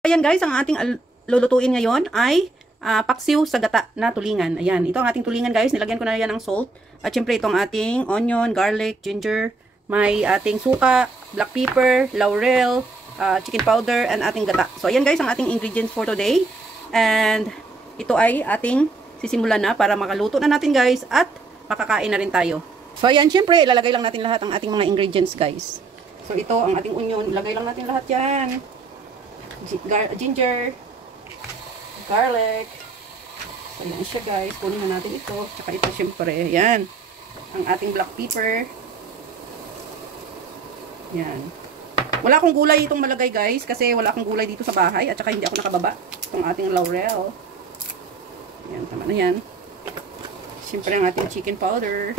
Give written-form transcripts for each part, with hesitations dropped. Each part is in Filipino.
Ayan guys, ang ating lulutuin ngayon ay paksiw sa gata na tulingan. Ayan, ito ang ating tulingan guys. Nilagyan ko na yan ng salt. At syempre itong ating onion, garlic, ginger, may ating suka, black pepper, laurel, chicken powder, and ating gata. So ayan guys, ang ating ingredients for today. And ito ay ating sisimulan na para makaluto na natin guys at makakain na rin tayo. So ayan, syempre ilalagay lang natin lahat ang ating mga ingredients guys. So ito ang ating onion, ilagay lang natin lahat yan. Ginger, garlic. So, yan siya guys. Kunin na natin ito. Tsaka ito syempre. Yan. Ang ating black pepper. Yan. Wala akong gulay itong malagay guys. Kasi wala akong gulay dito sa bahay. At saka hindi ako nakababa. Itong ating laurel. Yan. Tama na yan. Syempre ang ating chicken powder.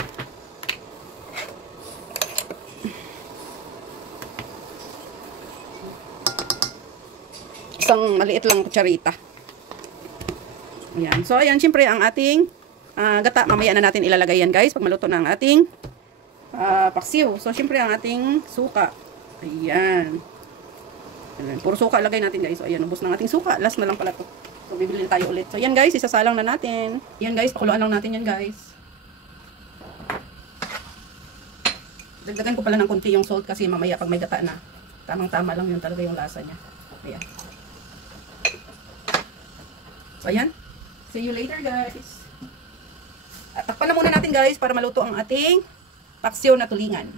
Isang maliit lang kutsarita. Ayan. So, ayan, syempre, ang ating gata, mamaya na natin ilalagay yan, guys, pag maluto na ang ating paksiw. So, syempre, ang ating suka. Ayan. Ayan. Puro suka lagay natin, guys. So, ayan, ubos ng ating suka. Last na lang pala to. So, bibili tayo ulit. So, ayan, guys, isasalang na natin. Ayan, guys, pakuluan lang natin yan, guys. Dagdagan ko pala ng konti yung salt kasi mamaya pag may gata na, tamang-tama lang yun talaga yung lasa niya. Ayan. So, ayan. See you later, guys. At takpan na muna natin, guys, para maluto ang ating paksiw na tulingan.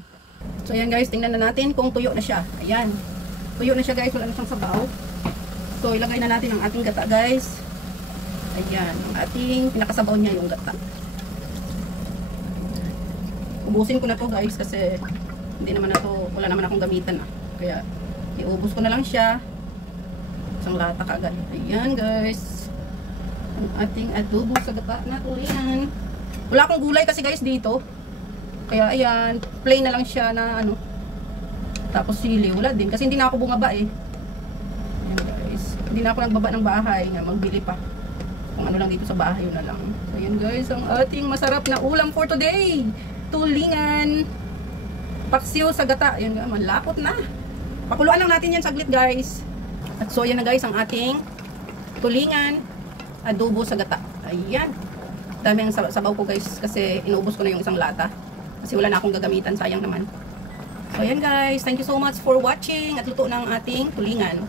So, ayan, guys. Tingnan na natin kung tuyo na siya. Ayan. Tuyo na siya, guys. Wala na siyang sabaw. So, ilagay na natin ang ating gata, guys. Ayan. Ang ating pinakasabaw niya, yung gata. Ubusin ko na to, guys, kasi hindi naman na to, wala naman akong gamitan, Kaya, iubos ko na lang siya. Isang lata kagad. Ayan, guys. Ang ating adobo sa gata na tulingan. Wala akong gulay kasi guys dito. Kaya ayan, plain na lang siya na ano. Tapos sili, wala din kasi hindi na ako bumaba eh. Ayan guys. Hindi na ako nagbaba ng bahay, nga magbili pa. Kung ano lang dito sa bahay, yun na lang. So ayan guys, ang ating masarap na ulam for today. Tulingan. Paksiw sa gata. Ayan nga, malapot na. Pakuluan lang natin yan saglit guys. At so ayan na guys, ang ating tulingan adobo sa gata. Ayan. Dami ang sabaw ko guys kasi inuubos ko na yung isang lata. Kasi wala na akong gagamitan. Sayang naman. So ayan guys. Thank you so much for watching at luto ng ating tulingan.